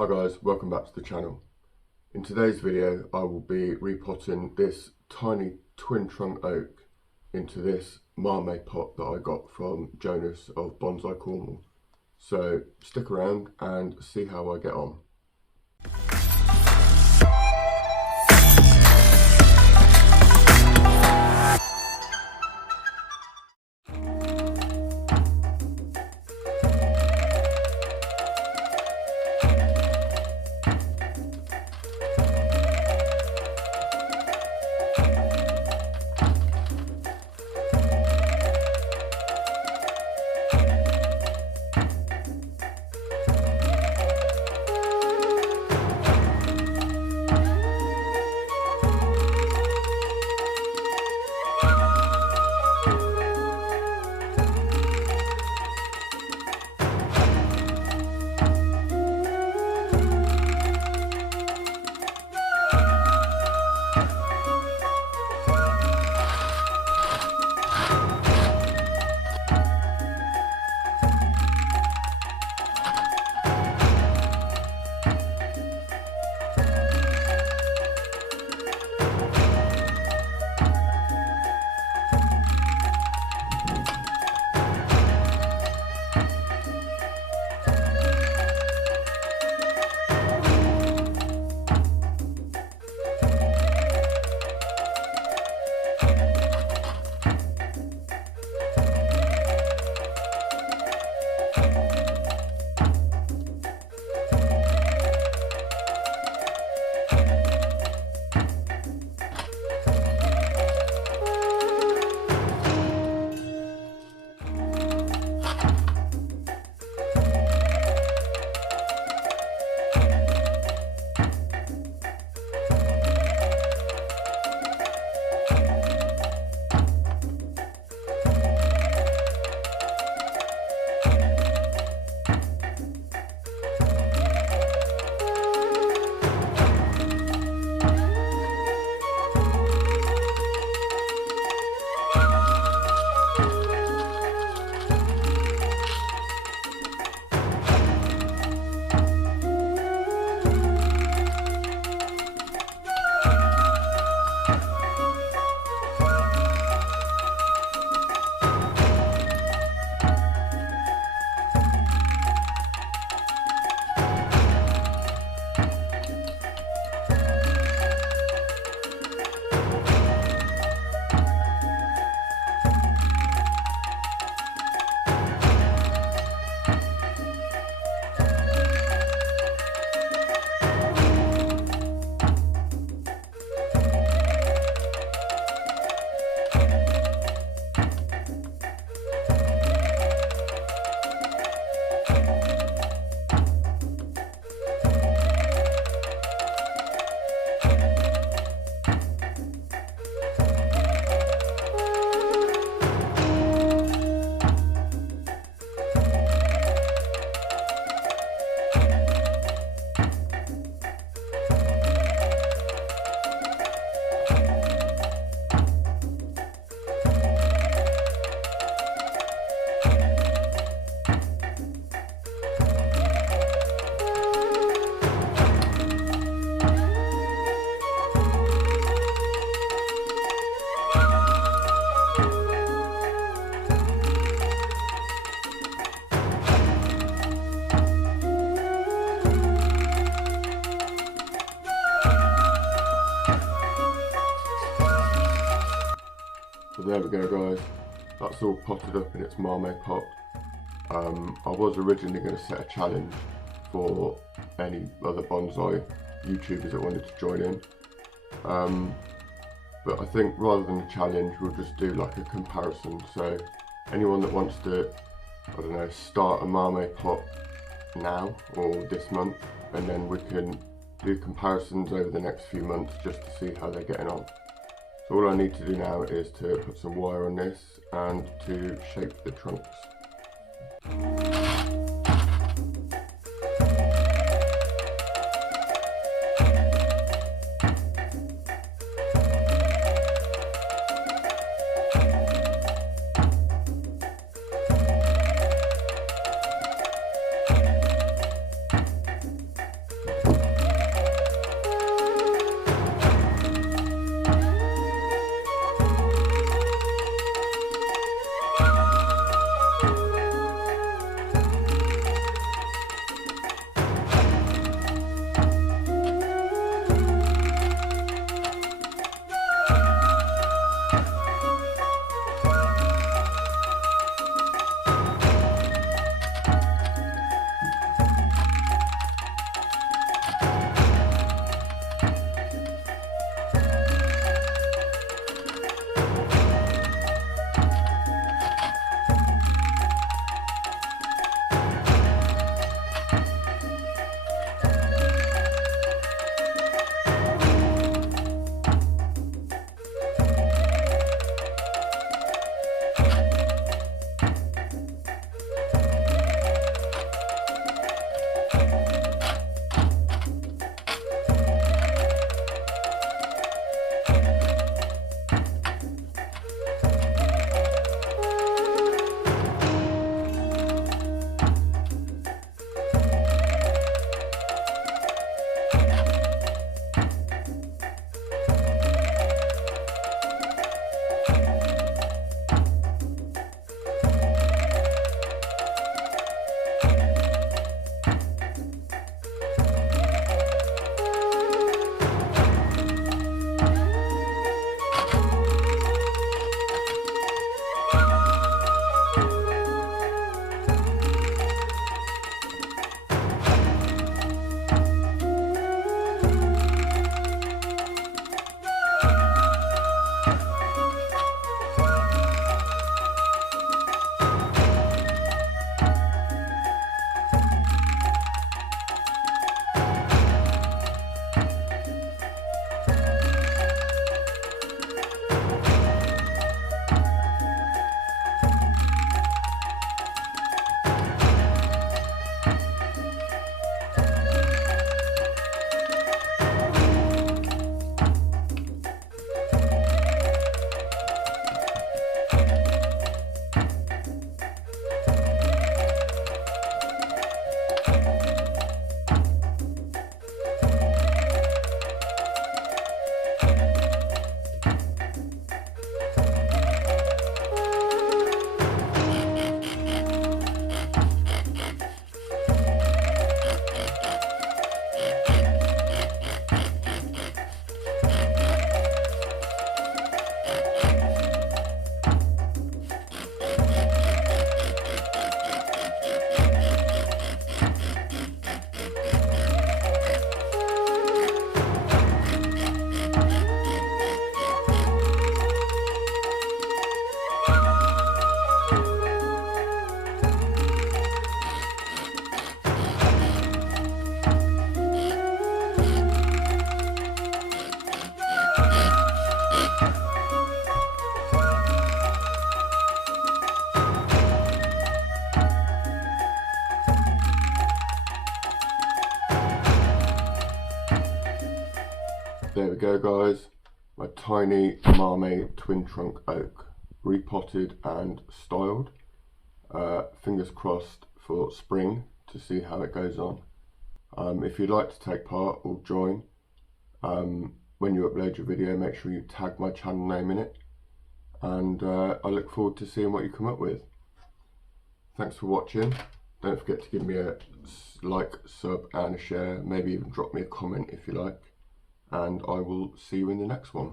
Hi guys, welcome back to the channel. In today's video I will be repotting this tiny twin trunk oak into this mame pot that I got from Jonas of Bonsai Cornwall. So stick around and see how I get on. So there we go guys, that's all potted up in its mame pot. I was originally going to set a challenge for any other bonsai YouTubers that wanted to join in. But I think rather than a challenge we'll just do like a comparison. So anyone that wants to, I don't know, start a mame pot now or this month, and then we can do comparisons over the next few months just to see how they're getting on. So all I need to do now is to put some wire on this and to shape the trunks. There we go guys, my tiny mame twin trunk oak, repotted and styled. Fingers crossed for spring to see how it goes on. If you'd like to take part or join, when you upload your video, make sure you tag my channel name in it, and I look forward to seeing what you come up with. Thanks for watching. Don't forget to give me a like, sub and a share, maybe even drop me a comment if you like, and I will see you in the next one.